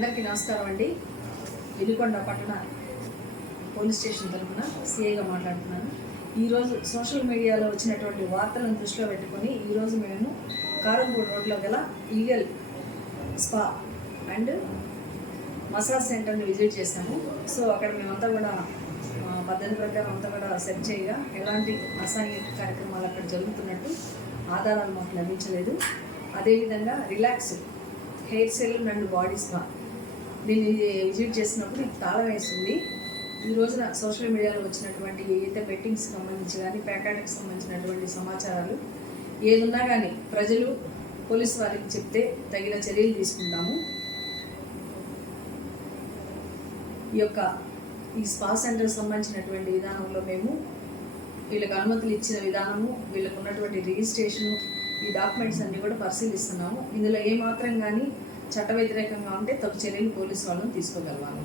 అందరికీ నమస్కారం అండి. వెలికొండ పట్టణ పోలీస్ స్టేషన్ తరఫున సిఐగా మాట్లాడుతున్నాను. ఈరోజు సోషల్ మీడియాలో వచ్చినటువంటి వార్తలను దృష్టిలో పెట్టుకొని ఈరోజు మేము కారంపూడి రోడ్లో గల ఈగల్ స్పా అండ్ మసాజ్ సెంటర్ని విజిట్ చేశాము. సో అక్కడ మేమంతా కూడా పద్ధతి ప్రకారం అంతా కూడా సెర్చ్ చేయగా ఎలాంటి అసాంఘిక కార్యక్రమాలు అక్కడ జరుగుతున్నట్టు ఆధారాలు మాకు లభించలేదు. అదేవిధంగా relax hair salon and body spa దీన్ని విజిట్ చేసినప్పుడు ఇది తాళం వేసింది. ఈ రోజున సోషల్ మీడియాలో వచ్చినటువంటి ఏదైతే బెట్టింగ్స్ సంబంధించి కానీ ప్యాకాటిక్స్ సంబంధించినటువంటి సమాచారాలు ఏదున్నా కానీ ప్రజలు పోలీసు వారికి చెప్తే తగిన చర్యలు తీసుకుంటాము ఈ యొక్క ఈ స్పా సెంటర్ సంబంధించినటువంటి విధానంలో మేము వీళ్ళకి అనుమతులు ఇచ్చిన విధానము వీళ్ళకు ఉన్నటువంటి రిజిస్ట్రేషను ఈ డాక్యుమెంట్స్ అన్నీ కూడా పరిశీలిస్తున్నాము. ఇందులో ఏమాత్రం కానీ చట్ట వ్యతిరేకంగా ఉంటే తగు చర్యలు పోలీసు వాళ్ళని తీసుకోగలవాలి.